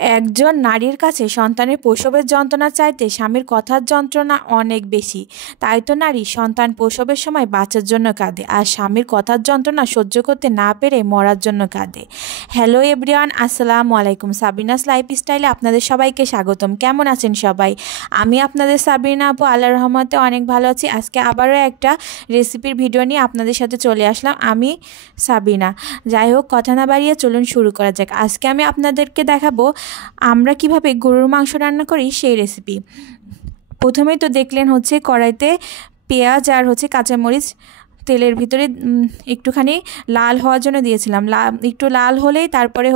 একজন নারীর কাছে সন্তানের প্রসবের যন্ত্রণার চাইতে স্বামীর কথার যন্ত্রণা অনেক বেশি। তাই তো নারী সন্তান প্রসবের সময় বাঁচার জন্য কাঁদে, আর স্বামীর কথার যন্ত্রণা সহ্য করতে না পেরে মরার জন্য কাঁদে। হ্যালো এভরিওয়ান, আসসালামু আলাইকুম। সাবিনাস লাইফস্টাইলে আপনাদের সবাইকে স্বাগতম। কেমন আছেন সবাই? আমি আপনাদের সাবিনা আপু, আল্লাহর রহমতে অনেক ভালো আছি। আজকে আবারও একটা রেসিপির ভিডিও নিয়ে আপনাদের সাথে চলে আসলাম। আমি সাবিনা। যাই হোক, কথা না বাড়িয়ে চলুন শুরু করা যাক। আজকে আমি আপনাদেরকে দেখাবো আমরা কিভাবে গরুর মাংস রান্না করি সেই রেসিপি। প্রথমেই তো দেখলেন হচ্ছে কড়াইতে পেঁয়াজ আর কাঁচামরিচ তেলের ভিতরে একটুখানি লাল হওয়ার জন্য দিয়েছিলাম। একটু লাল হলেই তারপরে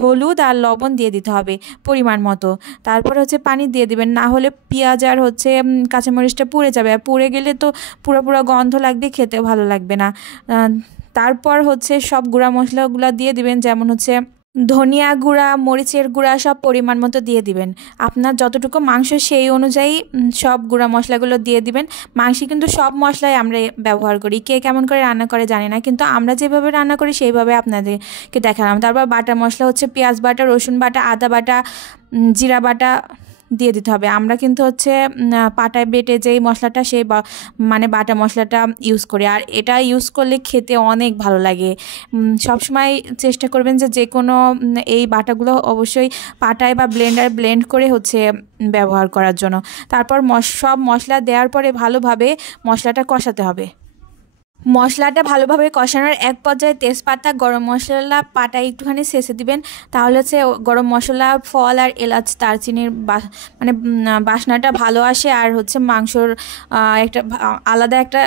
হলুদ আর লবণ দিয়ে দিতে হবে পরিমাণ মতো। তারপরে পানি দিয়ে দিবেন, না হলে পেঁয়াজ আর কাঁচামরিচটা পুড়ে যাবে, আর পুড়ে গেলে তো পুরো গন্ধ লাগবে, খেতেও ভালো লাগবে না। তারপর সব গুঁড়া মশলাগুলো দিয়ে দিবেন, যেমন ধনিয়া গুঁড়া, মরিচের গুঁড়া সব পরিমাণ মতো দিয়ে দিবেন। আপনার যতটুকু মাংস সেই অনুযায়ী সব গুঁড়া মশলাগুলো দিয়ে দিবেন। মাংসে কিন্তু সব মশলাই আমরা ব্যবহার করি, কে কেমন করে রান্না করে জানি না, কিন্তু আমরা যেভাবে রান্না করি সেইভাবে আপনাদেরকে দেখালাম। তারপর বাটা মশলা পেঁয়াজ বাটা, রসুন বাটা, আদা বাটা, জিরা বাটা দিয়ে দিতে হবে। আমরা কিন্তু পাটায় বেটে যেই মশলাটা সেই বাটা মশলাটা ইউজ করি, আর এটা ইউজ করলে খেতে অনেক ভালো লাগে। সবসময় চেষ্টা করবেন যে কোনো এই বাটাগুলো অবশ্যই পাটায় বা ব্লেন্ড করে ব্যবহার করার জন্য। তারপর সব মশলা দেওয়ার পরে ভালোভাবে মশলাটা কষাতে হবে। মশলাটা ভালোভাবে কষানোর এক পর্যায়ে তেজপাতা, গরম মশলা পাটা একটুখানি ছেঁচে দিবেন। তাহলে গরম মশলা, ফল আর এলাচ, দারচিনির বাসনাটা ভালো আসে, আর মাংসর একটা আলাদা একটা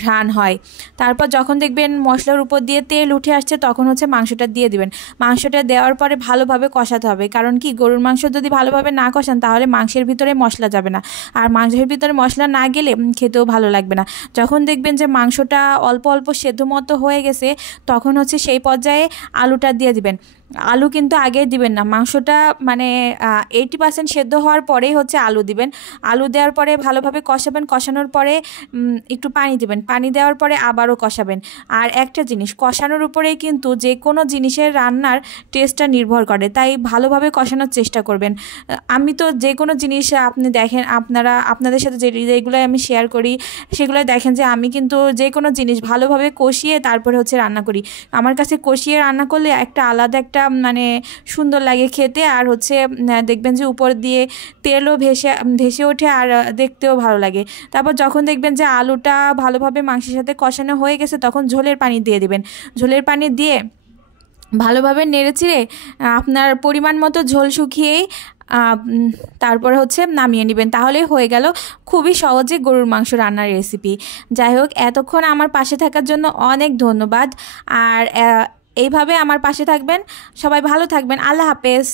ঘ্রাণ হয়। তারপর যখন দেখবেন মশলার উপর দিয়ে তেল উঠে আসছে, তখন মাংসটা দিয়ে দিবেন। মাংসটা দেওয়ার পরে ভালোভাবে কষাতে হবে, কারণ কি গরুর মাংস যদি ভালোভাবে না কষান তাহলে মাংসের ভিতরে মশলা যাবে না, আর মাংসের ভিতরে মশলা না গেলে খেতেও ভালো লাগবে না। যখন দেখবেন যে মাংসটা অল্প সেদ্ধ মতো হয়ে গেছে, তখন সেই পর্যায়ে আলুটা দিয়ে দিবেন। আলু কিন্তু আগে দিবেন না, মাংসটা 80% সেদ্ধ হওয়ার পরেই আলু দিবেন। আলু দেওয়ার পরে ভালোভাবে কষাবেন, কষানোর পরে একটু পানি দিবেন, পানি দেওয়ার পরে আবারও কষাবেন। আর একটা জিনিস, কষানোর উপরেই কিন্তু যে কোনো জিনিসের রান্নার টেস্টটা নির্ভর করে, তাই ভালোভাবে কষানোর চেষ্টা করবেন। আমি তো যে কোনো জিনিস আপনি দেখেন, আপনাদের সাথে যেগুলোই আমি শেয়ার করি সেগুলো দেখেন যে আমি কিন্তু যে কোনো জিনিস ভালোভাবে কষিয়ে তারপরে রান্না করি। আমার কাছে কষিয়ে রান্না করলে একটা আলাদা একটা সুন্দর লাগে খেতে, আর দেখবেন যে উপর দিয়ে তেলও ভেসে ওঠে, আর দেখতেও ভালো লাগে। তারপর যখন দেখবেন যে আলুটা ভালোভাবে মাংসের সাথে কষানো হয়ে গেছে, তখন ঝোলের পানি দিয়ে দিবেন। ঝোলের পানি দিয়ে ভালোভাবে নেড়েচেড়ে আপনার পরিমাণ মতো ঝোল শুকিয়েই তারপরে নামিয়ে নেবেন। তাহলেই হয়ে গেল খুবই সহজে গরুর মাংস রান্নার রেসিপি। যাই হোক, এতক্ষণ আমার পাশে থাকার জন্য অনেক ধন্যবাদ, আর এইভাবে আমার পাশে থাকবেন। সবাই ভালো থাকবেন। আল্লাহ হাফেজ।